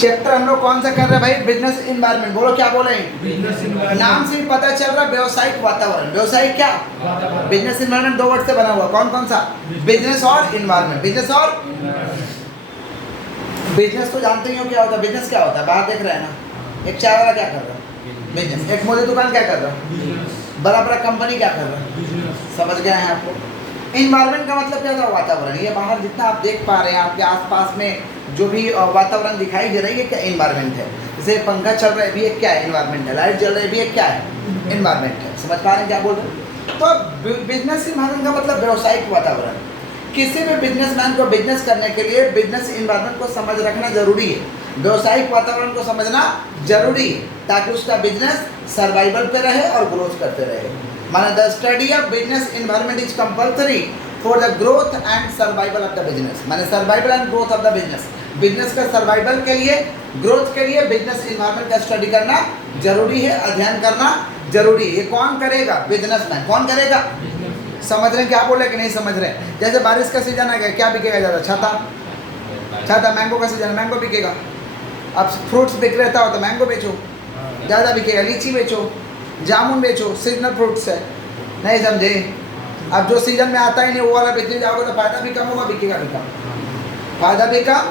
Chapter हम लोग कौन सा कर रहे हैं भाई? Business environment. बोलो क्या बोले? नाम से ही पता चल रहा है व्यवसायिक वातावरण। व्यवसायिक क्या? बिजनेस इन्वायरमेंट दो वर्ड से बना हुआ। कौन कौन सा? बिजनेस और इन्वायरमेंट। बिजनेस और बिजनेस तो जानते ही हो क्या होता है। बिजनेस क्या होता है? बाहर देख रहे हैं ना, एक चाय वाला क्या कर रहा है? बिजनेस। एक मोदी दुकान क्या कर रहा है? बड़ा बड़ा कंपनी क्या कर रहा है? समझ गए हैं आपको? इन्वायरमेंट का मतलब क्या था? वातावरण। ये बाहर जितना आप देख पा रहे हैं, आपके आसपास में जो भी वातावरण दिखाई दे रही है, क्या इन्वायरमेंट है। जैसे पंखा चल रहा है भी, एक क्या है? इन्वायरमेंट है। लाइट जल रही है भी, एक क्या है? इन्वायरमेंट है। समझ पा रहे हैं क्या बोल रहे हैं? तो बिजनेस इन्वायरमेंट का मतलब व्यवसायिक वातावरण। किसी भी बिजनेसमैन को बिजनेस करने के लिए बिजनेस इन्वायरमेंट को समझ रखना जरूरी है। व्यवसायिक वातावरण को समझना जरूरी है ताकि उसका बिजनेस सर्वाइवल पे रहे और ग्रोथ करते रहे। माने the study of business environment is compulsory for the growth and survival of the business. माने survival and growth of the business. Business का सर्वाइवल के लिए, ग्रोथ के लिए बिजनेस इन्वायरमेंट का स्टडी करना जरूरी है, अध्ययन करना जरूरी है। ये कौन करेगा? बिजनेसमैन। कौन करेगा? समझ रहे हैं क्या बोल रहे कि नहीं समझ रहे हैं? जैसे बारिश का सीजन आ गया, क्या बिकेगा ज़्यादा? छाता। छाता। मैंगो का सीजन, मैंगो बिकेगा। अब फ्रूट्स बिक रहता हो तो मैंगो बेचो, ज़्यादा बिकेगा। लीची बेचो, जामुन बेचो, सीजनल फ्रूट्स है। नहीं समझे? अब जो सीजन में आता ही नहीं वो वाला बेचने जाओगे तो फायदा भी कम होगा, बिकेगा भी कम। फायदा भी कम,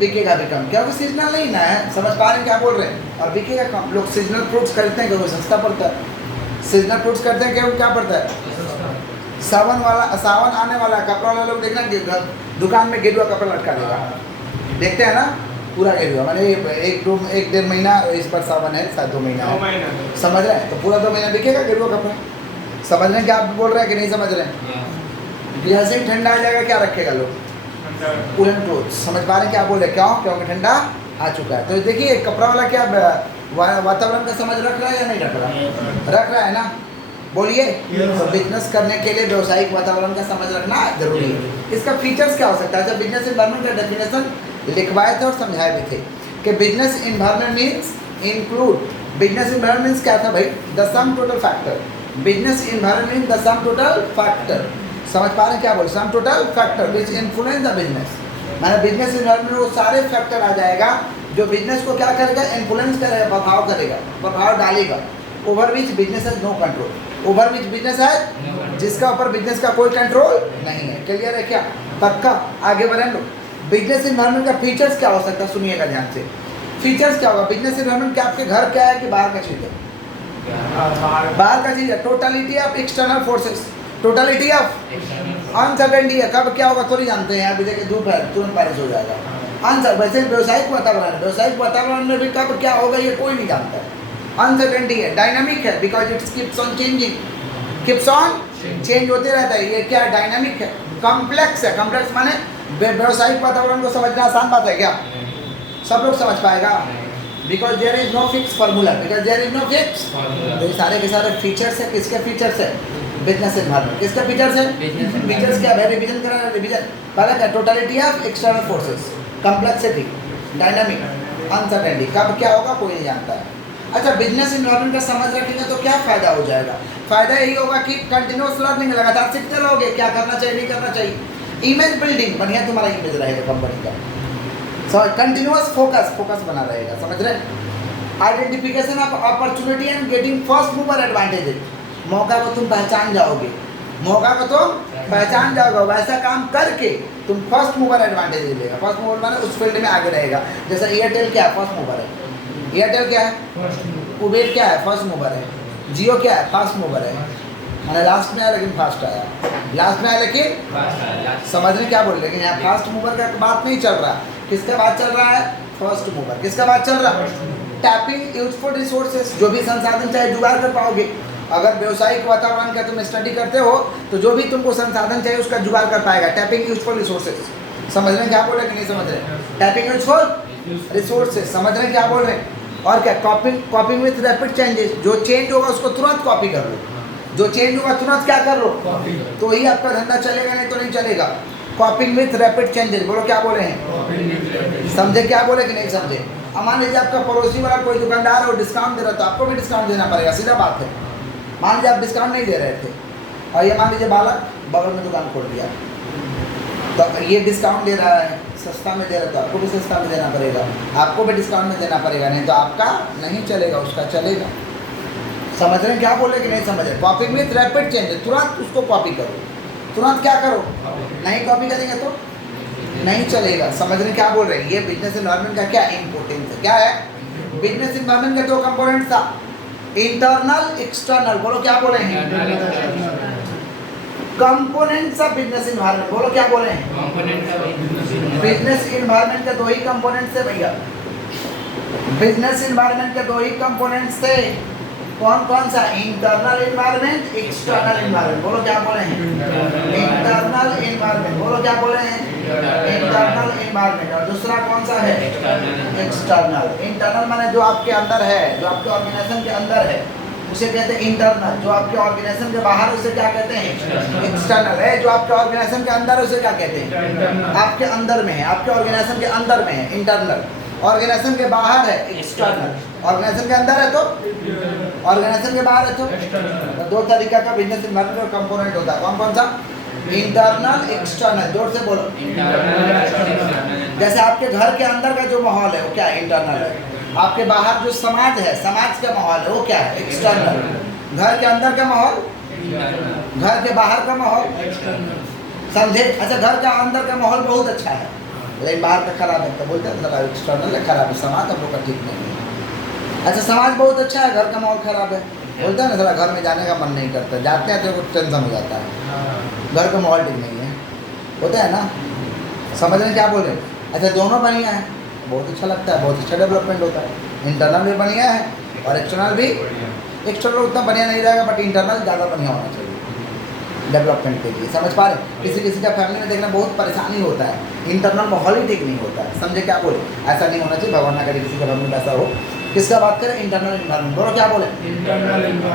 बिकेगा भी कम, क्योंकि सीजनल नहीं ना है। समझ पा रहे हैं क्या बोल रहे हैं? और बिकेगा कम। लोग सीजनल फ्रूट्स खरीदते हैं क्योंकि सस्ता पड़ता है। सीजनल फ्रूट्स खरीदते हैं क्योंकि क्या पड़ता है? सावन आने वाला है। कपड़ा वाला लोग देखना दुकान में गेरुआ कपड़ा लटका देगा, देखते हैं ना, पूरा गेरुआ। मैंने एक डेढ़ महीना, इस बार सावन है शायद 2 महीना है। समझ रहे हैं? तो पूरा 2 महीना बिकेगा गेरुआ कपड़ा। समझ रहे हैं क्या आप बोल रहे हैं कि नहीं समझ रहे हैं? जैसे ही ठंडा आ जाएगा क्या रखेगा लोग? Woollen clothes. समझ पा रहे हैं क्या बोल रहे हैं? क्यों? क्योंकि ठंडा आ चुका है। तो देखिए कपड़ा वाला क्या वातावरण का समझ रख रहा है या नहीं रख रहा? रख रहा है ना? बोलिए। तो बिजनेस करने के लिए व्यवसायिक वातावरण का समझ रखना जरूरी है। इसका फीचर्स क्या हो सकता है? जब बिजनेस इन्वायरमेंट का डेफिनेशन लिखवाए थे और समझाए भी थे कि business environment means include. Business environment means क्या था भाई? The sum total factor. Business environment means the sum total factor. समझ पा रहे हैं क्या बोल? Sum total factor which influence the business. माने बिजनेस इन्वायरमेंट में वो सारे फैक्टर आ जाएगा जो बिजनेस को क्या करेगा? इन्फ्लुएंस करेगा, प्रभाव करेगा, प्रभाव डालेगा। Over which business has no control. Over which business है जिसका ऊपर बिजनेस का कोई कंट्रोल नहीं है। क्लियर है क्या? पक्का? आगे बढ़ें लोग। बिजनेस इन्वायरमेंट का फीचर्स क्या हो सकता है? सुनिएगा ध्यान से। फीचर्स क्या होगा बिजनेस इन्वायरमेंट के? आपके घर क्या है कि बाहर का चीज़ है? बाहर का चीज़ है। Totality of external forces, totality of uncertainty है। कब क्या होगा तो नहीं जानते हैं। अभी देखिए धूप है, तुरंत बारिश हो जाएगा। वैसे व्यवसायिक वातावरण है, व्यवसायिक वातावरण में भी कब क्या होगा ये कोई नहीं जानता है। अनसर्टेनिटी है। डायनामिक है because it's keeps on changing, keeps on change होते रहता है। ये क्या है? डायनामिक है। कॉम्प्लेक्स है। कॉम्प्लेक्स माने व्यवसायिक वातावरण को समझना आसान बात है क्या? सब लोग समझ पाएगा? Because there is no fix formula, because there is no fix. तो सारे के सारे फीचर्स है। किसके फीचर्स है? Business environment. किसका फीचर्स है? फीचर्स क्या है? रिवीजन करा, रिवीजन पहले क्या? Totality of external forces, complexity, dynamic, uncertainty. कब क्या होगा कोई नहीं जानता है। अच्छा, बिजनेस इन्वायरमेंट का समझ रखेंगे तो क्या फ़ायदा हो जाएगा? फ़ायदा यही होगा कि कंटिन्यूस लर्निंग, लगातार सीखते रहोगे क्या करना चाहिए नहीं करना चाहिए। इमेज बिल्डिंग, बढ़िया तुम्हारा इमेज रहेगा कंपनी का। सो कंटिन्यूस फोकस बना रहेगा। समझ रहे? Identification of opportunity and getting first mover advantage. मौका को तुम पहचान जाओगे, मौका को तुम पहचान जाओगे, वैसा काम करके तुम फर्स्ट मूवर एडवांटेज लेगा। फर्स्ट मूवर माने उस फील्ड में आगे रहेगा। जैसे एयरटेल क्या है? फर्स्ट मूवर है। एयरटेल क्या है? उबेर क्या है? फर्स्ट मूवर है। जियो क्या है? फास्ट मूवर है। मैंने लास्ट में आया लेकिन फास्ट आया, लास्ट में आया लेकिन समझ रहे क्या बोल रहे? लेकिन यहाँ फास्ट मूवर का बात नहीं चल रहा। किसका बात चल रहा है? First mover. किसका बात चल रहा है? टैपिंग यूजफुल रिसोर्सेज, जो भी संसाधन चाहे जुगाड़ कर पाओगे। अगर व्यवसायिक वातावरण का तुम स्टडी करते हो तो जो भी तुमको संसाधन चाहिए उसका जुगाड़ कर पाएगा। Tapping useful resources. समझ रहे हैं क्या बोल रहे कि नहीं समझ रहे? Tapping useful resources. समझ रहे हैं क्या बोल रहे हैं? और क्या? कॉपिंग विथ रैपिड चेंजेस। जो चेंज होगा उसको तुरंत कॉपी कर लो, जो चेंज होगा तुरंत क्या कर लो? तो ही आपका धंधा चलेगा, नहीं तो नहीं चलेगा। कॉपिंग विथ रैपिड चेंजेस। बोलो क्या बोले हैं? समझे क्या बोले कि नहीं समझे? अब मान लीजिए आपका पड़ोसी वाला कोई दुकानदार है, वो डिस्काउंट दे रहा है तो आपको भी डिस्काउंट देना पड़ेगा, सीधा बात है। मान लीजिए आप डिस्काउंट नहीं दे रहे थे और ये मान लीजिए बालक बगल में दुकान खोल दिया तो ये डिस्काउंट दे रहा है, सस्ता में दे रहा तो आपको भी सस्ता में देना पड़ेगा, आपको भी डिस्काउंट में देना पड़ेगा, नहीं तो आपका नहीं चलेगा, उसका चलेगा। समझ रहे हैं क्या बोले कि नहीं समझ रहे? कॉपी विथ रैपिड चेंज, तुरंत उसको कॉपी करो, तुरंत क्या करो, नहीं कॉपी करेंगे तो नहीं चलेगा। समझ रहे हैं क्या बोल रहे हैं? ये बिजनेस एनवायरनमेंट का क्या इंपॉर्टेंस है, क्या है? बिजनेस एनवायरनमेंट के दो कंपोनेंट्स था, इंटरनल एक्सटर्नल। बोलो क्या बोले हैं? Components of business environment. बोलो क्या बोले हैं? बिजनेस एनवायरनमेंट के दो ही कंपोनेंट्स है भैया, बिजनेस एनवायरनमेंट के दो ही कंपोनेंट्स थे। कौन कौन सा? Internal environment, external environment. बोलो क्या बोले हैं? Internal environment. बोलो क्या बोले हैं? Internal environment. और दूसरा कौन सा है? एक्सटर्नल। इंटरनल माने जो आपके अंदर है, जो आपके ऑर्गेनाइजेशन के अंदर है, उसे कहते हैं इंटरनल। जो आपके ऑर्गेनाइजेशन के बाहर, उसे क्या कहते हैं? एक्सटर्नल। है जो आपके ऑर्गेनाइजेशन के अंदर है, उसे क्या कहते हैं? आपके अंदर में है, आपके ऑर्गेनाइजेशन के अंदर में है इंटरनल, ऑर्गेनाइजेशन के बाहर है एक्सटर्नल। ऑर्गेनाइजेशन के अंदर है तो, ऑर्गेनाइजेशन के बाहर है तो दो तरीका का बिजनेस एनवायरनमेंट और कंपोनेंट होता है। कौन कौन सा? Internal, external. जोर से बोलो। जैसे आपके घर के अंदर का जो माहौल है वो क्या है? इंटरनल है। आपके बाहर जो समाज है, समाज का माहौल है, वो क्या है? एक्सटर्नल। घर के अंदर का माहौल, घर के बाहर का माहौल, समझे? अच्छा, घर का अंदर का माहौल बहुत अच्छा है, लेकिन बाहर का खराब है, तो बोलते हैं थोड़ा एक्सटर्नल है, खराब है, समाज हम लोग का ठीक नहीं है। अच्छा, समाज बहुत अच्छा है, घर का माहौल खराब है, बोलते हैं ना थोड़ा घर में जाने का मन नहीं करता, जाते हैं तो कुछ टेंशन हो जाता है, घर का माहौल ठीक नहीं है, होता है ना? समझ रहे हैं क्या बोल रहे हैं? अच्छा, दोनों बढ़िया है, बहुत अच्छा लगता है, बहुत अच्छा डेवलपमेंट होता है। इंटरनल भी बढ़िया है और एक्सटर्नल भी। एक्सटर्नल उतना बढ़िया नहीं रहेगा, बट इंटरनल ज़्यादा बढ़िया होना चाहिए डेवलपमेंट के लिए। समझ पा रहे? किसी किसी का फैमिली में देखना बहुत परेशानी होता है, इंटरनल माहौल ही ठीक नहीं होता है। समझे क्या बोले? ऐसा नहीं होना चाहिए, भगवान ना करे किसी का फैमिली में ऐसा हो। किसका बात करें? Internal environment. बोलो क्या बोले?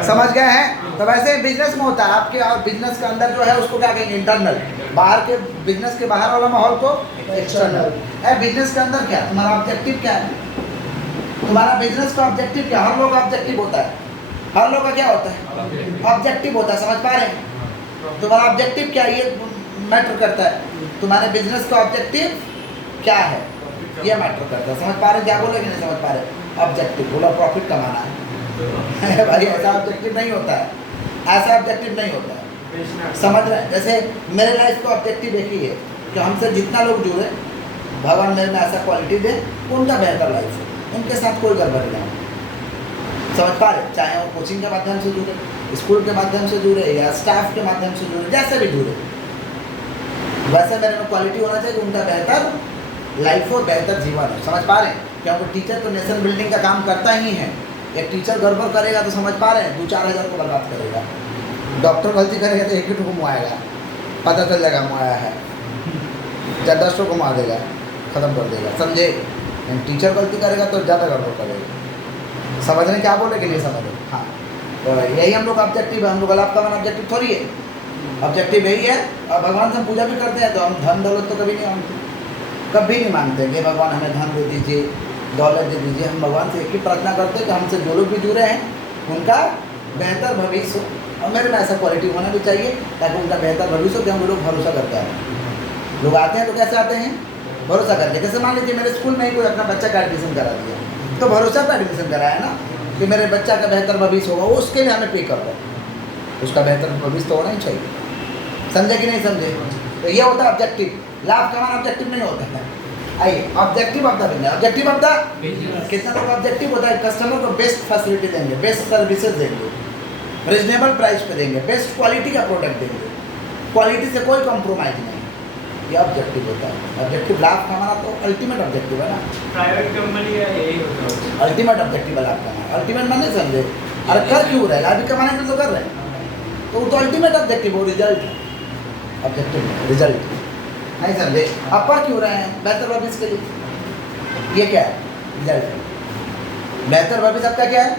समझ गए हैं? तो वैसे बिजनेस में होता है, आपके और बिजनेस के अंदर जो है उसको क्या कहेंगे? इंटरनल। बाहर के बिजनेस के बाहर वाला माहौल को एक्सटर्नल। है बिजनेस के अंदर क्या तुम्हारा ऑब्जेक्टिव क्या है? तुम्हारा बिजनेस का ऑब्जेक्टिव क्या? हर लोग का ऑब्जेक्टिव होता है, हर लोग का क्या होता है? ऑब्जेक्टिव होता है। समझ पा रहे हैं? तुम्हारा ऑब्जेक्टिव क्या है, ये मैटर करता है। तुम्हारे बिजनेस का ऑब्जेक्टिव क्या है, ये मैटर करता है। समझ पा रहे? क्या बोले कि नहीं समझ पा रहे? ऑब्जेक्टिव बोला प्रॉफिट कमाना है भाई, ऐसा ऑब्जेक्टिव नहीं होता है, ऐसा ऑब्जेक्टिव नहीं होता है। समझ रहे हैं? जैसे मेरे लाइफ का ऑब्जेक्टिव एक ही है कि हमसे जितना लोग जुड़े, भगवान मेरे में ऐसा क्वालिटी दे उनका बेहतर लाइफ हो, उनके साथ कोई गड़बड़ ना हो। समझ पा रहे? चाहे वो कोचिंग के माध्यम से जुड़े, स्कूल के माध्यम से जुड़े, या स्टाफ के माध्यम से जुड़े, जैसे भी जुड़े, वैसे मेरे में क्वालिटी होना चाहिए कि उनका बेहतर लाइफ हो, बेहतर जीवन हो। समझ पा रहे हैं? क्योंकि टीचर तो नेशन बिल्डिंग का काम करता ही है। एक टीचर गड़बड़ करेगा तो समझ पा रहे हैं 2-4 हज़ार को बर्बाद करेगा। डॉक्टर गलती करेगा तो 1 को मुआएगा, पता चल जाएगा मुआया है, 10 को मुआ देगा, ख़त्म कर देगा। समझे? टीचर गलती करेगा तो ज़्यादा गड़बड़ करेगा। समझ रहे क्या बोले कि नहीं समझ रहे? हाँ, तो यही हम लोग का ऑब्जेक्टिव है। हम लोग लाभ कमाना ऑब्जेक्टिव थोड़ी है, ऑब्जेक्टिव यही है। और भगवान से हम पूजा भी करते हैं तो हम धन दौलत तो कभी नहीं मांगते, कभी नहीं मांगते कि भगवान हमें धन दे दीजिए, दौलत दे दीजिए। हम भगवान से एक ही प्रार्थना करते हैं कि हमसे जो लोग भी जुड़े हैं उनका बेहतर भविष्य हो, और मेरे में ऐसा क्वालिटी होना भी चाहिए ताकि उनका बेहतर भविष्य हो कि हम लोग भरोसा करते हैं। लोग आते हैं तो कैसे आते हैं? भरोसा करके। जैसे मान लीजिए मेरे स्कूल में ही कोई अपना बच्चा का एडमिशन करा दिया, तो भरोसा पर एडमिशन कराया ना कि मेरे बच्चा का बेहतर भविष्य होगा, वो उसके लिए हमें पे कर दो, उसका बेहतर भविष्य तो होना ही चाहिए। समझे कि नहीं समझे? तो ये होता है ऑब्जेक्टिव। लाभ कमाना ऑब्जेक्टिव नहीं होता है। आइए, objective of the business. Objective of the कितना लोग ऑब्जेक्टिव होता है? कस्टमर को बेस्ट फैसिलिटी देंगे, बेस्ट सर्विसेज देंगे, रिजनेबल प्राइस पे देंगे, बेस्ट क्वालिटी का प्रोडक्ट देंगे, क्वालिटी से कोई कॉम्प्रोमाइज नहीं। ये ऑब्जेक्टिव होता है। ऑब्जेक्टिव लाभ कमाना तो अल्टीमेट ऑब्जेक्टिव है ना। प्राइवेट कंपनी है यही होता है, अल्टीमेट ऑब्जेक्टिव है लाभ कमाना। अल्टीमेट मान नहीं समझे? अरे कर क्यों रहे? लाभ कमाने के लिए तो कर रहे हैं, तो वो तो अल्टीमेट ऑब्जेक्टिव हो, रिजल्ट ऑब्जेक्टिव रिजल्ट नहीं समझे? आप पर क्यों रहे हैं? बेहतर भविष्य के लिए। ये क्या है? रिजल्ट है। बेहतर भविष्य आपका क्या है?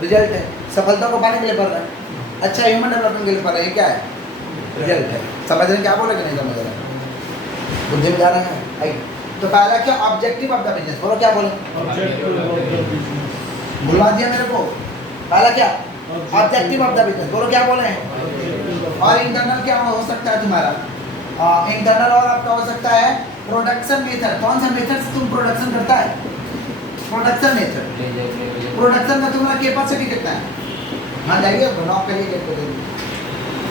रिजल्ट है। सफलता को पाने के लिए पढ़ रहे हैं, अच्छा ह्यूमन डेवलपमेंट के लिए पढ़ रहे हैं, क्या है? रिजल्ट है। समझ रहे हैं क्या बोले कि नहीं समझ रहे? बुद्धि में जा रहा है। आई तो पहला क्या? Objective of the business. बोलो क्या बोले? बुलवा दिया मेरे को। पहला क्या? Objective of the business. बोलो क्या बोले हैं? और इंटरनल क्या हो सकता है तुम्हारा? इंटरनल और आपका हो सकता है प्रोडक्शन मेथड, कौन सा मेथड से तुम प्रोडक्शन करता है? Production method. प्रोडक्शन में तुम्हारा कैपेसिटी कितना है? हाँ जाइए नॉक करिए, गेट को दे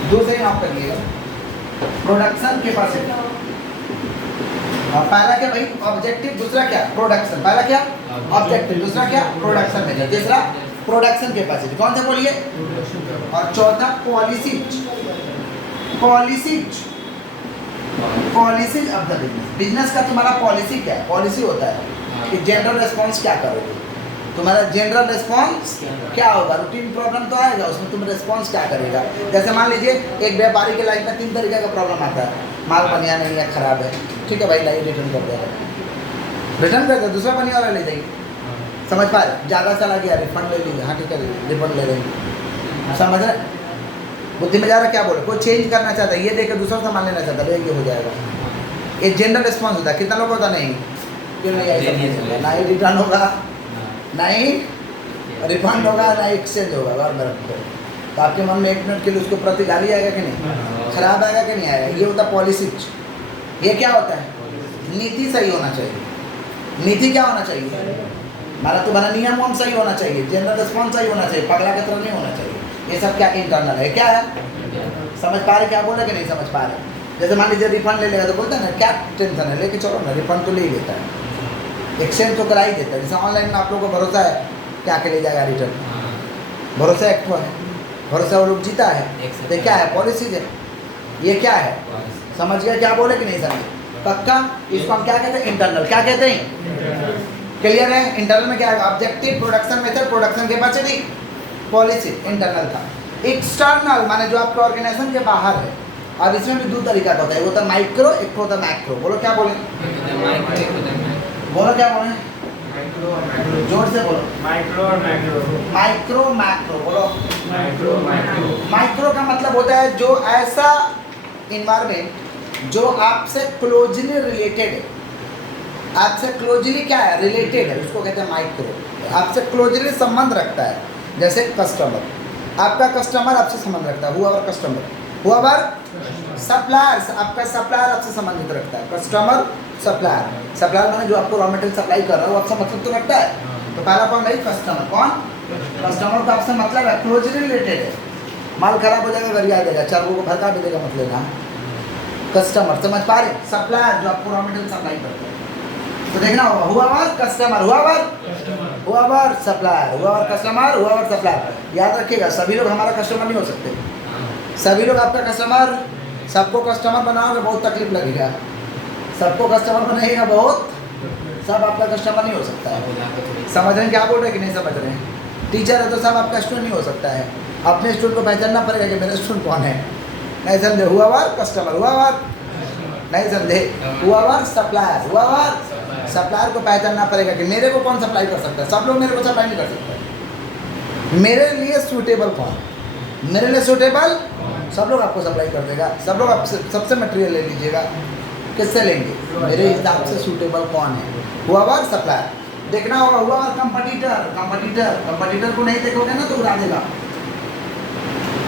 दूसरे ही नॉक करिएगा। प्रोडक्शन कैपेसिटी, पहला क्या भाई? ऑब्जेक्टिव, दूसरा क्या? प्रोडक्शन। पहला क्या? ऑब्जेक्टिव, दूसरा क्या? प्रोडक्शन मेथड, तीसरा प्रोडक्शन कैपेसिटी। कौन सा बोलिए? और चौथा policies. Policies, policies of the business. Business का तुम्हारा पॉलिसी क्या है? पॉलिसी होता है कि जनरल रिस्पॉन्स क्या करोगे, तुम्हारा जनरल रिस्पॉन्स क्या होगा। रूटीन प्रॉब्लम तो आएगा, उसमें तुम रिस्पॉन्स क्या करेगा। जैसे मान लीजिए एक व्यापारी के लाइफ में 3 तरीके का प्रॉब्लम आता है। माल बढ़िया नहीं है, खराब है, ठीक है भाई, लाइए रिटर्न कर देगा, रिटर्न कर दो, दूसरा बढ़िया वाला ले जाइए। समझ पा रहे? ज़्यादा चला गया, रिफंड ले लीजिए, हाँ ठीक है रिफंड ले लेंगे। समझ रहे? बुद्धि में जा रहा क्या बोले? कोई चेंज करना चाहता है, ये देकर दूसरा सामान लेना चाहता है, ये हो जाएगा। ये जनरल रिस्पॉन्स होता है। कितना लोग होता नहीं, क्यों नहीं ऐसा नहीं होगा, ना ही रिटर्न होगा, ना ही रिफंड होगा, ना ही एक्सचेंज होगा। और मेरा तो आपके मन में 1 मिनट के लिए उसको प्रति गाली आएगा कि नहीं, खराब आएगा कि नहीं आएगा। ये होता है पॉलिसीज। ये क्या होता है? नीति सही होना चाहिए। नीति क्या होना चाहिए? हमारा तुम्हारा नियम वाम सही होना चाहिए, जनरल रिस्पॉन्स सही होना चाहिए, पगला की तरह नहीं होना चाहिए। ये सब क्या इंटरनल है, क्या है? समझ पा रहे क्या बोल रहे कि नहीं समझ पा रहे? जैसे मान लीजिए रिफंड ले लेगा तो बोलता है ना क्या टेंशन है, लेके चलो ना, रिफंड तो ले ही लेता है, एक्सचेंज तो करा ही देता है। जैसे ऑनलाइन में आप लोगों को भरोसा है क्या के ले जाएगा रिटर्न, भरोसा एक है, भरोसा वो लोग जीता है, तो क्या है? पॉलिसीज है। ये क्या है? समझ गया क्या बोले कि नहीं समझे? पक्का? इसको हम क्या कहते हैं? इंटरनल। क्या कहते हैं? क्लियर है? इंटरनल में क्या है? Objective, production method, production capacity, policy, internal था। एक्सटर्नल माने जो आपके ऑर्गेनाइजेशन के बाहर है। अब इसमें भी 2 तरीका का होता है, एक होता है माइक्रो, एक होता है मैक्रो। बोलो क्या बोले? बोलो क्या बोले? जोर से बोलो। माइक्रो और मैक्रो। माइक्रो मैक्रो बोलो। Micro macro. माइक्रो का मतलब होता है जो ऐसा इन्वायरमेंट जो आपसे क्लोजली रिलेटेड है। आपसे क्लोजली क्या है? रिलेटेड है, उसको कहते हैं माइक्रो। आपसे क्लोजली संबंध रखता है। जैसे कस्टमर, आपका कस्टमर आपसे संबंध रखता है, हुआ कस्टमर, हुआ सप्लायर, आपका सप्लायर आपसे संबंधित रखता है। Customer, supplier. सप्लायर माने जो आपको रॉ मटेरियल सप्लाई कर रहा है वो आपसे मतलब तो रखता है। तो पहला पॉइंट है कस्टमर। कौन? कस्टमर का आपसे मतलब है, क्लोजली रिलेटेड है। माल खराब हो जाएगा, गरिया देगा, 4 लोगों को भड़का भी देगा, मत लेना। कस्टमर, समझ पा रहे? सप्लायर जो आपको रॉ मटेरियल सप्लाई करता है। तो देखना होगा, हुआ कस्टमर, हुआ सप्लायर, हुआ कस्टमर, हुआ सप्लायर। याद रखिएगा सभी लोग हमारा कस्टमर नहीं हो सकते। सभी लोग आपका कस्टमर, सबको कस्टमर बनाओगे बहुत तकलीफ लगेगा, सबको कस्टमर बनाइएगा बहुत, सब आपका कस्टमर नहीं हो सकता है। समझ रहे हैं क्या बोल रहे हैं कि नहीं समझ रहे हैं? टीचर है तो सब आपका स्टूडेंट नहीं हो सकता है। अपने स्टूडेंट को पहचानना पड़ेगा कि मेरा स्टूडेंट कौन है। नहीं समझे? हुआ कस्टमर, हुआ नहीं समझे? हुआ सप्लायर, हुआ सप्लायर को पहचानना पड़ेगा कि मेरे को कौन सप्लाई कर सकता है। सब लोग मेरे को सप्लाई नहीं कर सकते। मेरे लिए सूटेबल कौन? मेरे लिए सूटेबल सब लोग आपको सप्लाई कर देगा। सब लोग आपसे सबसे मटेरियल ले लीजिएगा, किससे लेंगे? मेरे हिसाब से सूटेबल कौन है? हुआ सप्लायर। देखना होगा हुआ कंपटीटर को नहीं देखोगे ना तो उड़ा देगा।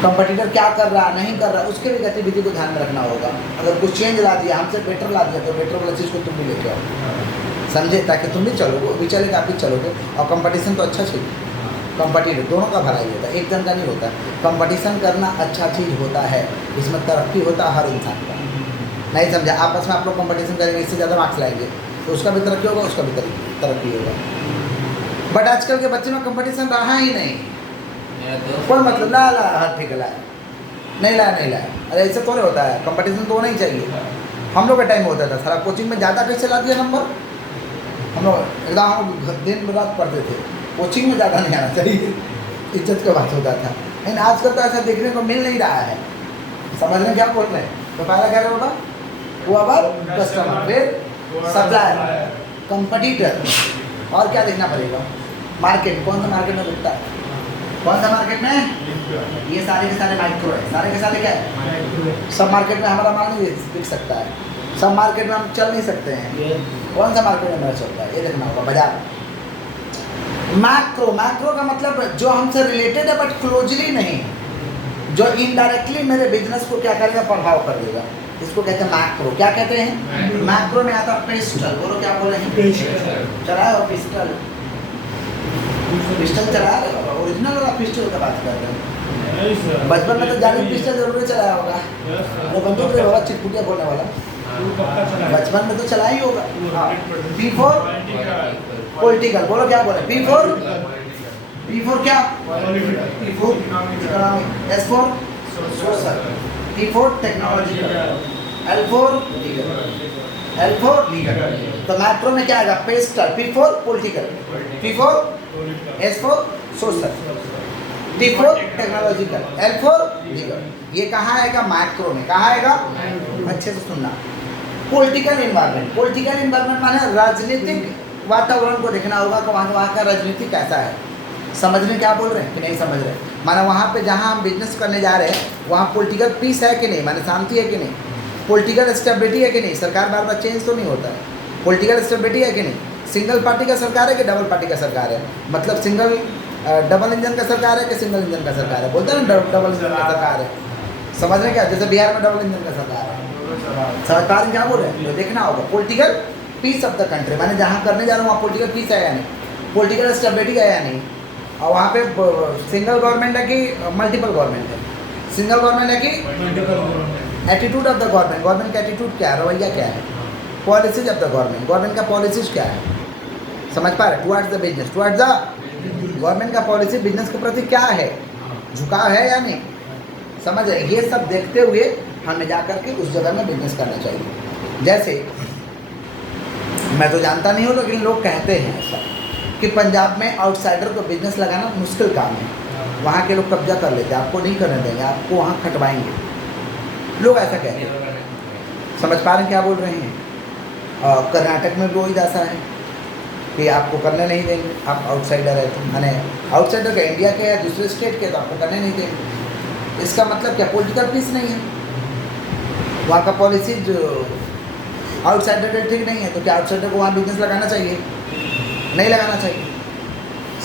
कंपटीटर क्या कर रहा नहीं कर रहा, उसके भी गतिविधि को ध्यान में रखना होगा। अगर कुछ चेंज ला दिया, हमसे बेटर ला दिया, तो बेटर वाला चीज़ को तुम भी लेके आओ, समझे? ताकि तुम भी चलोगे, वो भी चलेगा, आप भी चलोगे। और कंपटीशन तो अच्छा चीज़, कंपटीटर दोनों का भलाई होता है, एक जन का नहीं होता। कंपटीशन करना अच्छा चीज़ होता है, इसमें तरक्की होता है हर इंसान का। नहीं समझा? आपस में आप लोग कंपटीशन करेंगे, इससे ज़्यादा मार्क्स लाएंगे तो उसका भी तरक्की होगा, उसका भी तरक्की होगा। बट आजकल के बच्चे में कंपटीशन रहा ही नहीं। कोई मतलब ला हर ठीक लाया, नहीं लाया। अरे ऐसे थोड़े होता है, कंपटीशन तो होना ही चाहिए। हम लोग का टाइम होता था, सारा कोचिंग में ज़्यादा कैसे ला दिया नंबर। हम लोग एकदम हम दिन रात पढ़ते थे, कोचिंग में ज़्यादा नहीं आना चाहिए, इज्जत का बात होता था। लेकिन आजकल तो ऐसा देखने को मिल नहीं रहा है। समझ रहे क्या बोल रहे हैं? तो पहला क्या होगा? हुआ कस्टमर, फिर सप्लायर, कंपटीटर, और क्या देखना पड़ेगा? मार्केट, कौन सा मार्केट में बिकता है, कौन सा मार्केट में? ये सारे के सारे माइक्रो है, सारे के सारे क्या है? सब मार्केट में हमारा माल नहीं बिक सकता है, सब मार्केट में हम चल नहीं सकते हैं। कौन सा मार्केट में हमारा चलता है ये देखना होगा। बाजार। मैक्रो का मतलब जो हमसे रिलेटेड है बट क्लोजली नहीं, जो इनडायरेक्टली मेरे बिजनेस को क्या करेगा? प्रभाव कर देगा। इसको कहते हैं मैक्रो। क्या कहते हैं? मैक्रो में आता पिस्टल। बोलो क्या बोले हैं? चलाओ पिस्टल। पिस्टल चला रहे हो? ओरिजिनल वाला पिस्टल का बात कर रहे हो? बचपन में तो जाली पिस्टल जरूर चलाया होगा। वो बंदूक रे बाबा, चिटपुटिया बोलने वाला। बचपन में तो चला ही होगा। P for political. बोलो क्या बोले? P for क्या? P for economic. S for social. T for technological. L for legal. तो मैक्रो में क्या आएगा? Pastel. P for political. P for S for social. T for technological. L for legal. ये कहाँ आएगा? मैक्रो में। कहाँ आएगा? अच्छे से सुनना। Political environment. पॉलिटिकल इन्वायरमेंट माने राजनीतिक वातावरण को देखना होगा कि वहाँ का राजनीति कैसा है। समझ रहे क्या बोल रहे हैं कि नहीं समझ रहे? माना वहाँ पे जहाँ हम बिजनेस करने जा रहे हैं वहाँ पॉलिटिकल पीस है कि नहीं, माने शांति है कि नहीं, पॉलिटिकल स्टेबिलिटी है कि नहीं, सरकार बार बार चेंज तो नहीं होता है, पॉलिटिकल स्टेबिलिटी है कि नहीं, सिंगल पार्टी का सरकार है कि डबल पार्टी का सरकार है, मतलब सिंगल डबल इंजन का सरकार है कि सिंगल इंजन का सरकार है, बोलते हैं ना डबल इंजन का सरकार है। समझ रहे क्या? जैसे बिहार में डबल इंजन का सरकार है। सरकार क्या बोल रहे हैं? तो देखना होगा political peace of the country, माने जहाँ करने जा रहे हो वहाँ पॉलिटिकल पीस है या नहीं, पॉलिटिकल स्टेबिलिटी है या नहीं, और वहाँ पे सिंगल गवर्नमेंट है कि मल्टीपल गवर्नमेंट है, सिंगल गवर्नमेंट है कि attitude of the government, government का एटीट्यूड क्या है, रवैया क्या है, policies of the government, government का पॉलिसीज क्या है, समझ पा रहे? Towards the business, towards the government का पॉलिसी बिजनेस के प्रति क्या है, झुकाव है या नहीं, समझ रहे? ये सब देखते हुए हमें जा करके उस जगह में बिजनेस करना चाहिए। जैसे मैं तो जानता नहीं हूँ लेकिन लोग कहते हैं ऐसा कि पंजाब में आउटसाइडर को बिजनेस लगाना मुश्किल काम है, वहाँ के लोग कब्जा कर लेते हैं, आपको नहीं करने देंगे, आपको वहाँ खटवाएंगे, लोग ऐसा कहते हैं। समझ पा रहे हैं क्या बोल रहे हैं? कर्नाटक में भी वही दशा है कि आपको करने नहीं देंगे, आप आउटसाइडर है, तो मैंने आउटसाइडर का इंडिया के या दूसरे स्टेट के, तो आपको करने नहीं देंगे। इसका मतलब क्या? पॉलिटिकल पीस नहीं है, वहाँ का पॉलिसी जो आउटसाइडर का ठीक नहीं है, तो क्या आउटसाइडर को वहाँ बिजनेस लगाना चाहिए? नहीं लगाना चाहिए।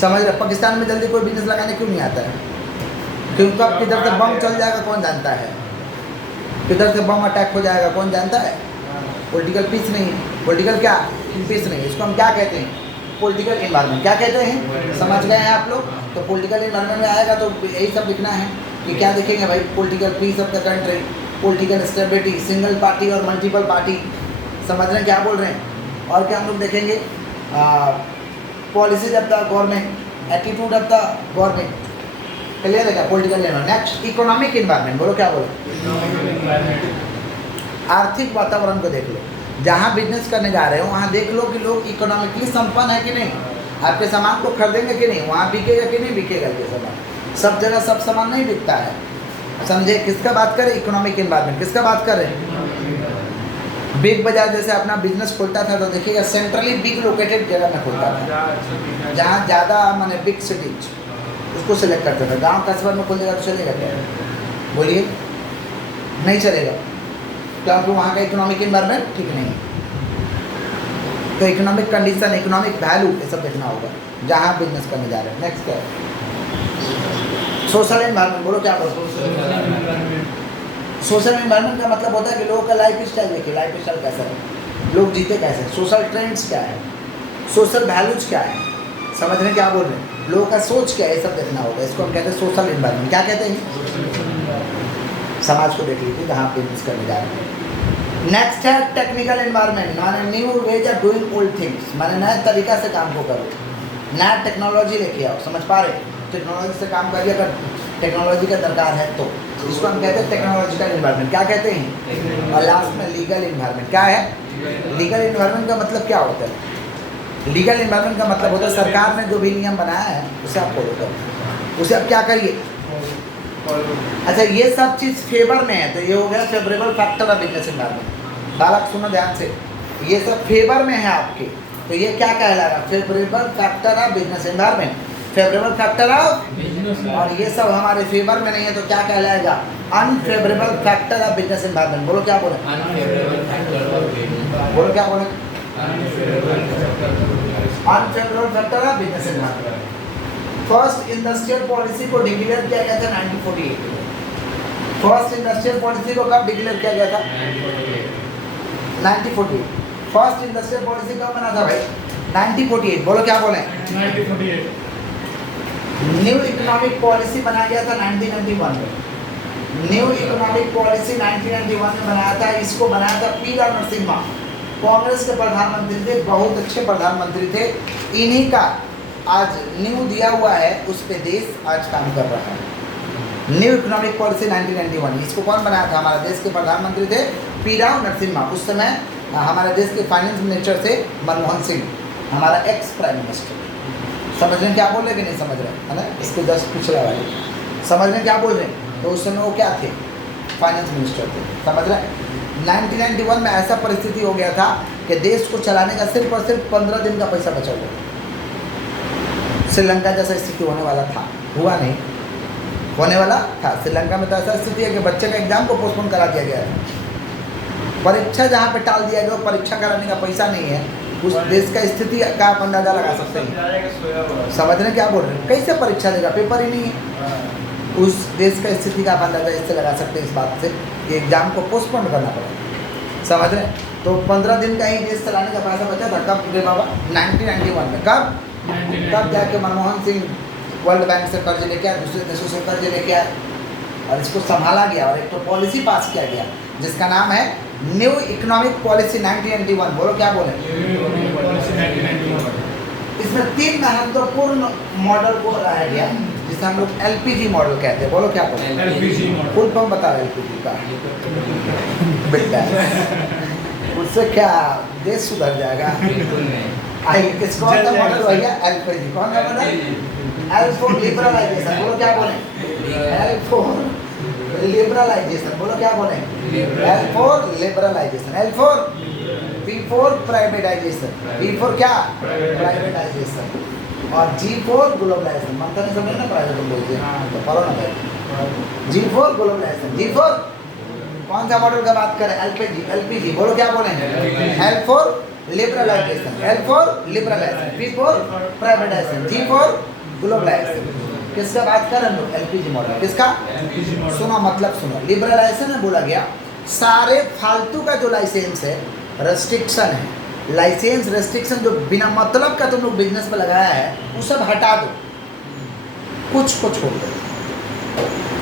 समझ रहे? पाकिस्तान में जल्दी कोई बिजनेस लगाने क्यों नहीं आता है? क्योंकि कब किधर से बम चल जाएगा कौन जानता है, किधर से बम अटैक हो जाएगा कौन जानता है। पॉलिटिकल पीस नहीं है, पॉलिटिकल क्या पीस नहीं है, इसको हम क्या कहते हैं? Political environment. क्या कहते हैं? समझ गए हैं आप लोग? तो पॉलिटिकल इन्वायरमेंट में आएगा तो यही सब लिखना है कि क्या देखेंगे भाई? Political peace of the country, political stability, single party और मल्टीपल पार्टी। समझ रहे हैं क्या बोल रहे हैं? और क्या हम लोग देखेंगे? Policies of the government, attitude of the government. Clear है क्या? Political environment. Next economic environment. बोलो क्या बोलो? आर्थिक वातावरण को देख लो, जहाँ बिजनेस करने जा रहे हो वहाँ देख लो कि लोग इकोनॉमिकली संपन्न है कि नहीं, आपके सामान को खरीदेंगे कि नहीं, वहाँ बिकेगा कि नहीं बिकेगा ये सामान। सब जगह सब सामान नहीं बिकता है, समझे? किसका बात करें? Economic environment. किसका बात करें? बिग बाजार जैसे अपना बिजनेस खोलता था तो देखिएगा सेंट्रली बिग लोकेटेड जगह में खोलता था, जहाँ ज़्यादा माने बिग सिटीज उसको सेलेक्ट करते थे। गांव कस्बा में खोल देगा तो चलेगा क्या? बोलिए, नहीं चलेगा, क्योंकि वहाँ का इकोनॉमिक इन्वायरमेंट ठीक नहीं है। तो इकोनॉमिक कंडीशन, इकोनॉमिक वैल्यू ये सब देखना होगा जहाँ बिजनेस करने जा रहे हैं। नेक्स्ट क्या है? Social environment. बोलो क्या बोलो? सोशल इन्वायरमेंट का मतलब होता है कि लोगों का लाइफ स्टाइल देखिए, लाइफ स्टाइल कैसा है, लोग जीते कैसे हैं, सोशल ट्रेंड्स क्या है, सोशल वैल्यूज क्या है। समझ रहे हैं क्या बोल रहे हैं? लोगों का सोच क्या है, ये सब देखना होगा। इसको हम कहते हैं सोशल इन्वायरमेंट। क्या कहते हैं? समाज को देख लीजिए जहाँ बिजनेस करने जा रहे हैं। नेक्स्ट है टेक्निकल इन्वायरमेंट, माने new ways of doing old things, माने नए तरीका से काम को करो, नया टेक्नोलॉजी लेके आओ। समझ पा रहे? टेक्नोलॉजी से काम करिए अगर टेक्नोलॉजी का दरकार है तो। इसको हम कहते हैं टेक्नोलॉजिकल इन्वायरमेंट। क्या कहते हैं? और लास्ट में लीगल इन्वायरमेंट। क्या है? लीगल इन्वायरमेंट का मतलब क्या होता है? लीगल इन्वायरमेंट का मतलब होता है सरकार ने जो भी नियम बनाया है उसे आप फॉलो करो, उसे आप क्या करिए। अच्छा, ये सब चीज़ फेवर में है तो ये हो गया favourable factor of business environment. बालक सुनो ध्यान से, ये सब फेवर में है आपके, तो ये क्या कहलाएगा? Favourable factor of business environment, favourable factor of. और ये सब हमारे फेवर में नहीं है तो क्या कहलाएगा? Unfavourable factor of business environment. बोलो क्या बोले? बोलो क्या बोले? Unfavourable factor of business environment. First industrial policy को डिक्लेयर किया गया था 1948 में। फर्स्ट इंडस्ट्रियल पॉलिसी को कब डिक्लेयर किया गया था? 1948। फर्स्ट इंडस्ट्रियल पॉलिसी कब बना था भाई? 1948। बोलो क्या बोले? 1948। न्यू इकोनॉमिक पॉलिसी बनाया गया था 1991 में। न्यू इकोनॉमिक पॉलिसी 1991 में बनाया था। इसको बनाया था पी राव नरसिम्हा, कांग्रेस के प्रधानमंत्री थे, बहुत अच्छे प्रधानमंत्री थे। इन्हीं का आज न्यू दिया हुआ है, उस पे देश आज काम कर रहा है। न्यू इकोनॉमिक पॉलिसी 1991, इसको कौन बनाया था? हमारे देश के प्रधानमंत्री थे पी राव नरसिम्हा। उस समय हमारे देश के फाइनेंस मिनिस्टर थे मनमोहन सिंह, हमारा एक्स प्राइम मिनिस्टर। समझ रहे हैं क्या बोल रहे कि नहीं समझ रहे? है ना, इसको 10 पिछड़ा वाले समझ रहे हैं क्या बोल रहे हैं? तो उस समय वो क्या थे? फाइनेंस मिनिस्टर थे। समझ रहे हैं? 1991 में ऐसा परिस्थिति हो गया था कि देश को चलाने का सिर्फ और सिर्फ 15 दिन का पैसा बचा हुआ। श्रीलंका जैसा स्थिति होने वाला था, हुआ नहीं, होने वाला था। श्रीलंका में तो ऐसा स्थिति है कि बच्चे का एग्जाम को पोस्टपोन करा दिया गया है। परीक्षा जहाँ पे टाल दिया गया, परीक्षा कराने का पैसा नहीं है। उस देश का स्थिति का आप अंदाजा लगा सकते हैं। समझ रहे क्या बोल रहे हैं? कैसे परीक्षा देगा? पेपर ही नहीं है। उस देश का स्थिति का आप अंदाजा इससे लगा सकते हैं, इस बात से कि एग्जाम को पोस्टपोन करना पड़ेगा। समझ रहे हैं? तो 15 दिन का ही देश चलाने का पैसा बचा था। कब रे बाबा? 1991 में। कब जाके मनमोहन सिंह वर्ल्ड बैंक से कर्ज लेके आए, दूसरे देशों से कर्ज लेके आए और इसको संभाला गया और एक तो पॉलिसी पास किया गया जिसका नाम है न्यू इकोनॉमिक पॉलिसी 1991। बोलो क्या बोले? इसमें 3 महत्वपूर्ण मॉडल को लाया गया जिसे हम लोग एलपीजी मॉडल कहते हैं। बोलो क्या बोले? LPG model. फुल फॉर्म बताओ एलपीजी का बेटा। उससे क्या देश सुधर जाएगा? किसको आता मॉडल भैया? एलपीजी। कौन सा मॉडल? L4 liberalisation. बोलो क्या बोले? L4 liberalisation. बोलो क्या बोले? L4 liberalisation. L4 P4 privatisation. P4 क्या? प्राइवेटाइजेशन। और G4 ग्लोबलाइजेशन। मानता नहीं समझ ना, प्राइवेट बोलते हैं तो पढ़ो ना भाई। G4 globalisation. G4 कौन सा मॉडल का बात करें? एलपीजी। बोलो क्या बोले? L4 liberalisation. L4 liberalisation. P4 privatisation. G4 globalisation. किसका बात कर रहे हैं? LPG model. किसका? सुनो मतलब सुनो। लिबरलाइजेशन में बोला गया सारे फालतू का जो लाइसेंस है, रेस्ट्रिक्शन है, लाइसेंस रेस्ट्रिक्शन जो बिना मतलब का तुम लोग बिजनेस पे लगाया है, वो सब हटा दो, कुछ को छोड़ दो,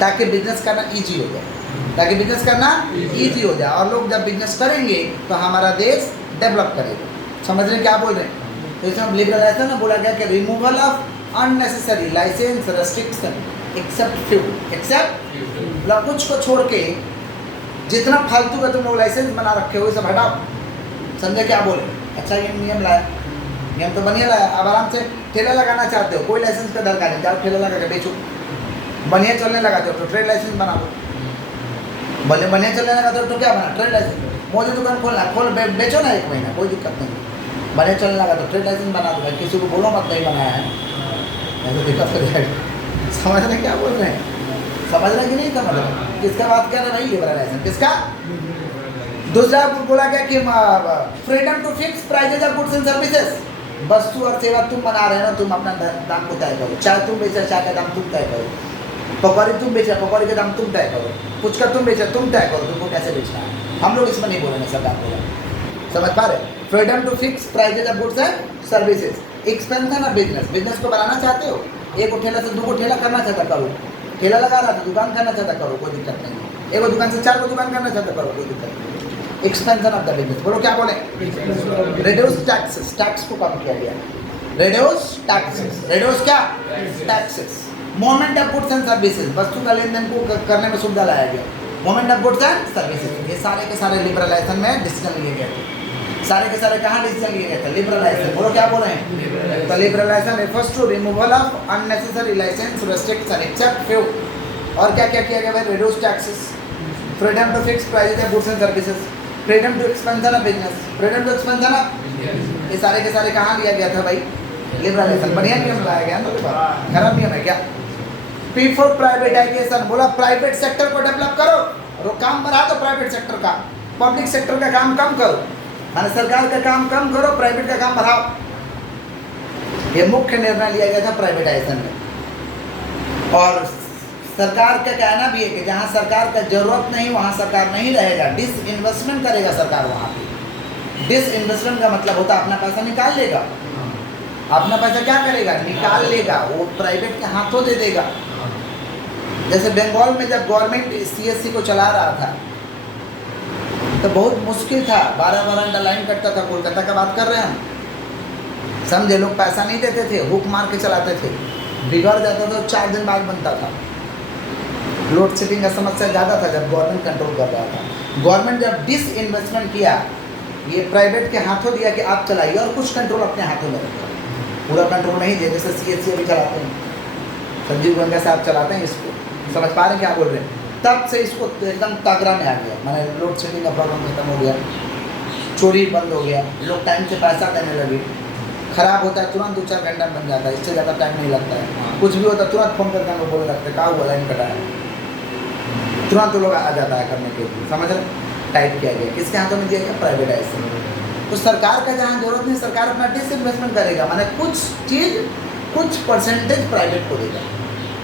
ताकि बिजनेस करना इजी हो जाए। ताकि बिजनेस करना इजी हो जाए और लोग जब बिजनेस करेंगे तो हमारा देश डेवलप करेगा। समझ रहे क्या बोल रहे हैं? तो इसमें लिबरलाइजेशन में बोला गया कि removal of unnecessary licence restriction except few. Except मतलब कुछ को छोड़ के जितना फालतू का तुम लोग लाइसेंस बना रखे हो ये सब हटाओ। समझे क्या बोले? अच्छा ये नियम लाया, नियम तो बढ़िया लाया। अब आराम से ठेला लगाना चाहते हो, कोई लाइसेंस का दरकार नहीं, जाओ ठेला लगा के बेचो। बढ़िया चलने लगा तो ट्रेड लाइसेंस बना दो। बढ़िया चलने लगा तो क्या बना? Trade licence. मोदी दुकान खोलना, खोल बेचो ना 1 महीना, कोई दिक्कत नहीं। बढ़िया चलने लगा तो ट्रेड लाइसेंस बना दो। किसी को बोलो मत नहीं बनाया है, ऐसे दिक्कत हो जाएगा। समझ रहे क्या बोल रहे हैं? समझ रहे कि नहीं समझ रहे? किसका बात कर रहे हैं भाई? लिबरलाइजेशन। किसका? दूसरा बोला गया कि freedom to fix prices of goods and services. वस्तु और सेवा तुम बना रहे हो ना, तुम अपना दाम को तय करो। चाय तुम बेचा, चाय का दाम तुम तय करो। पकौड़ी तुम बेचा, पकौड़ी का दाम तुम तय करो। पुचका तुम बेचा, तुम तय करो तुमको कैसे बेचना है। हम लोग इसमें नहीं बोलेंगे, सरकार बोला। समझ पा रहे? Freedom to fix prices of goods and services. Expansion of business. Business को बढ़ाना चाहते हो, एक ठेला से 2 ठेला करना चाहता करो। ठेला लगा रहा था, दुकान करना चाहता करो, कोई दिक्कत नहीं। एक दुकान से 4 दुकान करना चाहता करो, कोई दिक्कत नहीं। Expansion of the business. बोलो क्या बोले? Reduce taxes. टैक्स को कम किया गया। Reduce taxes. रिड्यूस क्या? Taxes. Movement of goods and services. वस्तु का लेन देन को करने में सुविधा लाया गया। Movement of goods and services. ये सारे के सारे लिबरलाइजेशन में डिसीजन लिए गए थे। सारे के सारे कहाँ डिसीजन लिए गए थे? लिबरलाइजेशन। बोलो क्या बोल रहे हैं? तो liberalisation refers to removal of unnecessary licence restriction except few. और क्या क्या किया गया भाई? Reduce taxes, freedom to fix prices of goods and services, freedom to expansion of business, freedom to expansion of, ये सारे के सारे कहाँ लिया गया था भाई? लिबरलाइजेशन। बढ़िया नियम लाया गया ना, खराब नियम है क्या? P4 privatisation. बोला प्राइवेट सेक्टर को डेवलप करो, काम बढ़ा दो प्राइवेट सेक्टर का, पब्लिक सेक्टर का काम कम करो, माने सरकार का काम कम करो, प्राइवेट का काम बढ़ाओ। ये मुख्य निर्णय लिया गया था प्राइवेटाइजेशन में। और सरकार का कहना भी है कि जहाँ सरकार का जरूरत नहीं वहाँ सरकार नहीं रहेगा, डिस इन्वेस्टमेंट करेगा सरकार वहाँ पे। डिस इन्वेस्टमेंट का मतलब होता है अपना पैसा निकाल लेगा। अपना पैसा क्या करेगा? निकाल लेगा, वो प्राइवेट के हाथों दे देगा। जैसे बंगाल में जब गवर्नमेंट सीएससी को चला रहा था तो बहुत मुश्किल था, 12 घंटा लाइन कटता था। कोलकाता का बात कर रहे हैं हम, समझे? लोग पैसा नहीं देते थे, हुक मार के चलाते थे, बिगड़ जाता था तो 4 दिन बाद बनता था। लोड शेडिंग का समस्या ज़्यादा था जब गवर्नमेंट कंट्रोल कर रहा था। गवर्नमेंट जब डिस इन्वेस्टमेंट किया, ये प्राइवेट के हाथों दिया कि आप चलाइए और कुछ कंट्रोल अपने हाथों में रखा, पूरा कंट्रोल नहीं दिया। जैसे सीएससी अभी चलाते हैं, संजीव गंगा साहब चलाते हैं इसको, समझ पा रहे हैं क्या बोल रहे हैं? तब से इसको एकदम तगड़ा में आ गया, मैंने लोड शेडिंग का प्रॉब्लम खत्म हो गया, चोरी बंद हो गया, लोग टाइम से पैसा देने लगे। खराब होता है तुरंत 2-4 घंटा में बन जाता है, इससे ज़्यादा टाइम नहीं लगता है। कुछ भी होता है तुरंत फोन करके हम लोग बोलने लगते हैं कहाँ हुआ, लाइन कटा है, तुरंत लोग आ जाता है करने के लिए, समझ रहे? टाइप किया गया, किसके हाथों में दिया गया? प्राइवेटाइज से। तो सरकार का जहाँ जरूरत नहीं, सरकार अपना डिसइन्वेस्टमेंट करेगा, माने कुछ चीज़ कुछ परसेंटेज प्राइवेट को देगा,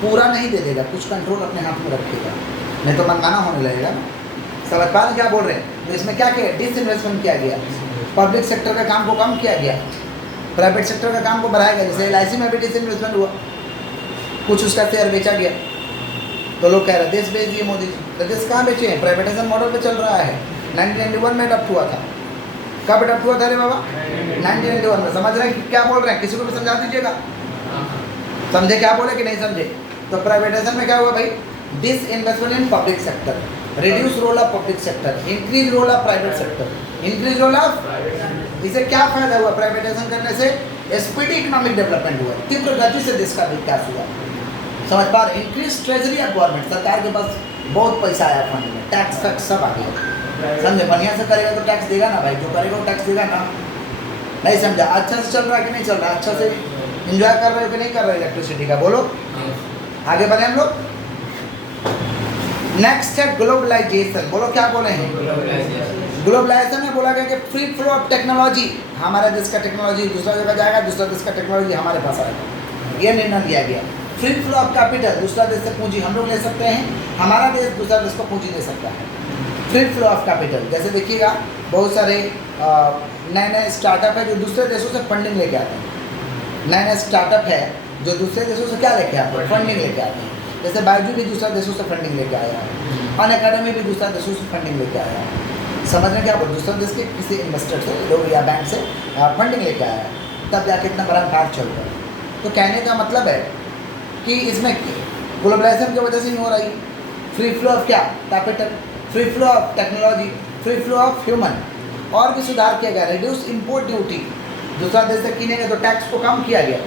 पूरा नहीं दे देगा, कुछ कंट्रोल अपने हाथ में रखेगा, नहीं तो मनमाना होने लगेगा ना। समझ पा रहे क्या बोल रहे हैं? तो इसमें क्या किया? डिसइन्वेस्टमेंट किया गया, पब्लिक सेक्टर का काम को कम किया गया, प्राइवेट सेक्टर का काम को बढ़ाया गया। जैसे LIC में भी डिसइन्वेस्टमेंट हुआ, कुछ उसका शेयर बेचा गया, तो लोग कह रहे हैं देश बेच दिए मोदी जी। तो देश कहाँ बेचे हैं? प्राइवेटाइजेशन मॉडल पे चल रहा है। 1991 में अडॉप्ट हुआ था। कब अडॉप्ट हुआ था रे बाबा? 1991 में। समझ रहे हैं कि क्या बोल रहे हैं? किसी को भी समझा दीजिएगा, समझे क्या बोले कि नहीं समझे? तो प्राइवेटाइजेशन में क्या हुआ भाई? Disinvestment in public sector, reduce role of public sector, increase role of private sector, increase role of. इसे क्या फायदा हुआ प्राइवेटाइजेशन करने से? स्पीडी इकोनॉमिक डेवलपमेंट हुआ, तीव्र गति से देश का विकास हुआ। समझ पा रहे? इंक्रीज ट्रेजरी ऑफ गवर्नमेंट, सरकार के पास बहुत पैसा आया फंड में, टैक्स फैक्स सब आ गया। समझे? बढ़िया से करेगा तो टैक्स देगा ना भाई, जो करेगा वो टैक्स देगा ना। नहीं समझा? अच्छा से चल रहा है कि नहीं चल रहा है? अच्छा से एंजॉय कर रहे हो कि नहीं कर रहे हो इलेक्ट्रिसिटी का? बोलो, आगे बढ़े हम लोग। नेक्स्ट है ग्लोबलाइजेशन। बोलो क्या बोले हैं? ग्लोबलाइजेशन में बोला गया कि फ्री फ्लो ऑफ टेक्नोलॉजी, हमारे देश का टेक्नोलॉजी दूसरा जगह जाएगा, दूसरा देश का टेक्नोलॉजी हमारे पास आएगा, ये निर्णय लिया गया। फ्री फ्लो ऑफ कैपिटल, दूसरा देश से पूंजी हम लोग ले सकते हैं, हमारा देश दूसरा देश को पूंजी दे सकता है। फ्री फ्लो ऑफ कैपिटल, जैसे देखिएगा बहुत सारे नए नए स्टार्टअप है जो दूसरे देशों से फंडिंग लेके आते हैं। नए नए स्टार्टअप है जो दूसरे देशों से क्या लेके आते हैं? फंडिंग लेके आते हैं। जैसे बायजू भी दूसरा देशों से फंडिंग लेके आया है, अनअकैडमी भी दूसरा देशों से फंडिंग लेके आया है। समझ में क्या बोल? दूसरे देश के किसी इन्वेस्टर से लोग या बैंक से फंडिंग लेके आया है, तब जाके इतना बड़ा कार्य चल रहा है। तो कहने का मतलब है कि इसमें ग्लोबलाइजेशन की वजह से नहीं हो रही। फ्री फ्लो ऑफ क्या? Capital, free flow of technology, free flow of human. और भी सुधार किया गया, रिड्यूस इंपोर्ट ड्यूटी, दूसरा देश से किनेंगे तो टैक्स को कम किया गया।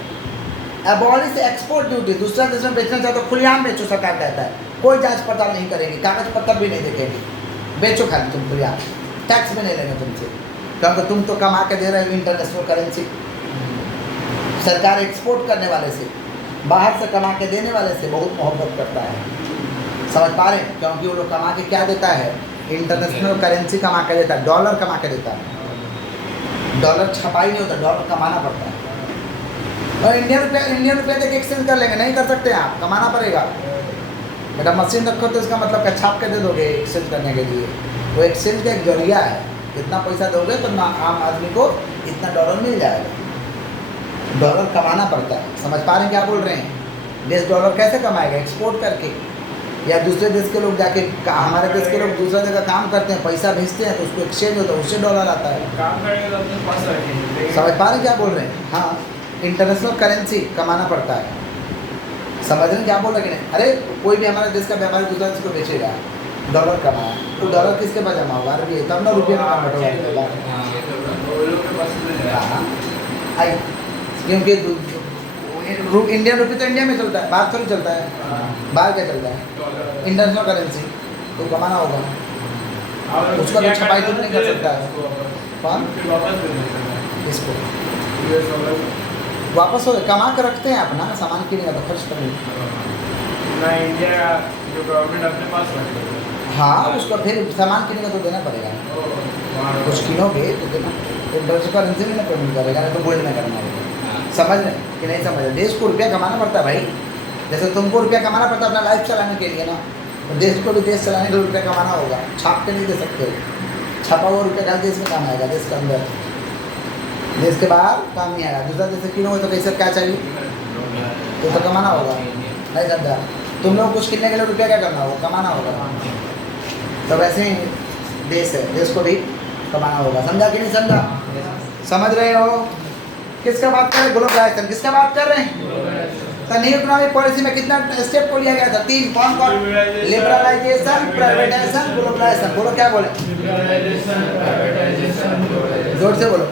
एबॉलिश एक्सपोर्ट ड्यूटी, दूसरा देश में बेचना चाहो तो खुलेआम बेचो, सरकार कहता है, कोई जांच पड़ताल नहीं करेगी, कागज पत्र भी नहीं देखेगी, बेचो खाली तुम खुलेआम, टैक्स भी नहीं लेंगे तुमसे, क्योंकि तुम तो कमा के दे रहे हो इंटरनेशनल करेंसी। सरकार एक्सपोर्ट करने वाले से, बाहर से कमा के देने वाले से बहुत मोहब्बत करता है। समझ पा रहे हैं? क्योंकि वो लोग कमा के क्या देता है? इंटरनेशनल करेंसी कमा के देता है, डॉलर कमा के देता है। डॉलर छपाई नहीं होता, डॉलर कमाना पड़ता है। और इंडियन रुपये देके एक्सचेंज कर लेंगे, नहीं कर सकते आप, कमाना पड़ेगा। बेटा मशीन रखो तो इसका मतलब क्या छाप के दे दोगे एक्सचेंज करने के लिए? वो एक्सचेंज का एक जरिया है, इतना पैसा दोगे तो ना आम आदमी को इतना डॉलर मिल जाएगा। डॉलर कमाना पड़ता है। समझ पा रहे हैं क्या बोल रहे हैं? देश डॉलर कैसे कमाएगा? एक्सपोर्ट करके, या दूसरे देश के लोग जाके, हमारे देश के लोग दूसरा जगह काम करते हैं, पैसा भेजते हैं तो उसको एक्सचेंज होता है, उससे डॉलर आता है। काम करेंगे तो अपने पास रखेंगे। समझ पा रहे हैं क्या बोल रहे हैं? हाँ, इंटरनेशनल करेंसी कमाना पड़ता है। समझ रहे हैं क्या बोल रहे हैं? अरे कोई भी हमारे देश का व्यापारी दूसरा देश को बेचेगा, डॉलर कमाया तो डॉलर किसके पास जमा होगा? अरे तब ना रुपये में कन्वर्ट होगा। आई क्योंकि इंडियन रुपये तो इंडिया में चलता है, बाहर थोड़ी चलता है। बाहर क्या चलता है? इंटरनेशनल करेंसी, तो कमाना होगा, उसका तो छपाई तो नहीं कर सकता है। कौन? इसको वापस हो कमा कर रखते हैं अपना सामान किनेगा तो खर्च करेंगे ना, इंडिया जो गवर्नमेंट अपने पास रखते हैं। हाँ, उसका फिर सामान किनेगा तो देना पड़ेगा, कुछ किनोगे तो देना। इंटरनेशनल करेंसी में ना पेमेंट करेगा, नहीं तो गोल्ड में करना होगा। समझ रहे कि नहीं समझ रहे? देश को रुपया कमाना पड़ता है भाई, जैसे तुमको रुपया कमाना पड़ता है अपना लाइफ चलाने के लिए ना, तो देश को भी देश चलाने के लिए रुपया कमाना होगा। छाप के नहीं दे सकते हो, छापा हुआ रुपया कल देश में काम आएगा, देश के अंदर, देश के बाहर काम नहीं आएगा। दूसरा देश से किनोगे तो कैसे क्या चाहिए तो कमाना होगा, नहीं समझा। तुम लोग कुछ किनने के लिए रुपया क्या करना होगा, कमाना होगा। तो वैसे ही देश है, देश को भी कमाना होगा। समझा कि नहीं समझा? समझ रहे हो? किसका बात कर रहे हैं? ग्लोबलाइजेशन। किसका बात कर रहे हैं? तो न्यू इकोनॉमिक पॉलिसी में कितना स्टेप को लिया गया था? 3। कौन कौन? Liberalisation, privatisation, globalisation. बोलो क्या बोले? जोर से बोलो।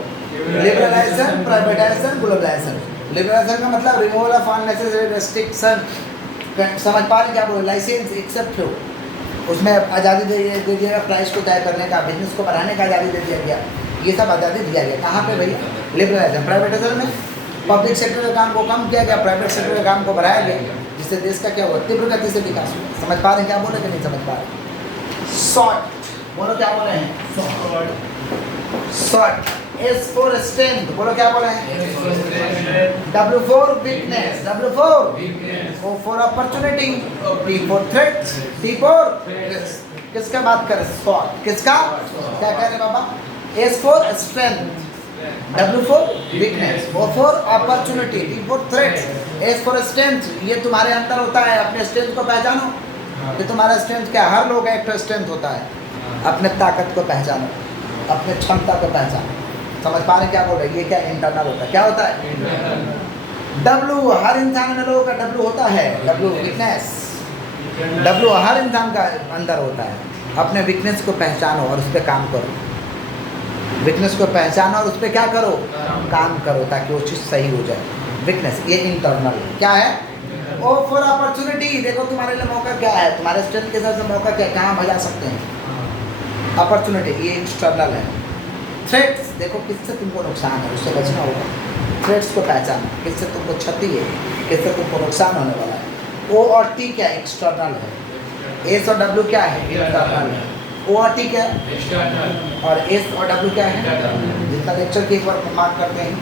Liberalisation, privatisation, globalisation. लिबरलाइजेशन का मतलब रिमूवल ऑफ अननेसेसरी रेस्ट्रिक्शन। समझ पा रहे क्या बोलो? लाइसेंस एक्सेप्ट हो, उसमें आज़ादी दे दिया गया, प्राइस को तय करने का, बिजनेस को बढ़ाने का आज़ादी दे दिया गया। ये सब आज़ादी दिया गया। कहाँ पे भैया? लिबरलाइजेशन। प्राइवेटाइजेशन में पब्लिक सेक्टर के काम को कम किया गया, प्राइवेट सेक्टर के काम को बढ़ाया गया, जिससे देश का क्या हुआ? तीव्र गति से विकास हुआ। समझ पा रहे हैं क्या बोले कि नहीं समझ पा रहे? शॉर्ट बोलो क्या बोले हैं? शॉर्ट। S for strength। बोलो क्या बोले हैं? W for weakness। W for O for opportunity। T for threat। T for किसका बात करें? शॉर्ट। किसका? क्या कह रहे बाबा? S for strength, W for weakness, O for opportunity, T for threat, S for strength। ये तुम्हारे अंदर होता है। अपने स्ट्रेंथ को पहचानो कि तुम्हारा स्ट्रेंथ क्या। हर लोग एक स्ट्रेंथ होता है। अपने ताकत को पहचानो, अपने क्षमता को पहचानो। समझ पा रहे क्या बोल रहे? ये क्या इंटरनल होता है? क्या होता है? W। हर इंसान में लोगों का W होता है। W weakness. W हर इंसान का अंदर होता है। अपने वीकनेस को पहचानो और उस पर काम करो। वीकनेस को पहचानो और उस पर क्या करो? काम करो, ताकि वो चीज़ सही हो जाए। वीकनेस ये इंटरनल है। क्या है? O for opportunity. देखो तुम्हारे लिए मौका क्या है, तुम्हारे स्ट्रेंथ के हिसाब से मौका क्या, कहाँ भजा सकते हैं। अपॉर्चुनिटी ये एक्सटर्नल है। थ्रेट्स, देखो किससे तुमको नुकसान है, उससे बचना होगा। थ्रेट्स को पहचानो, किससे तुमको क्षति है, किससे तुमको नुकसान होने वाला है। ओ और टी क्या? एक्सटर्नल है। एस और डब्ल्यू क्या है? इंटरनल है। ओ और टी क्या है? और एस और डब्ल्यू क्या है? जितना लेक्चर की एक बार मार्क करते हैं।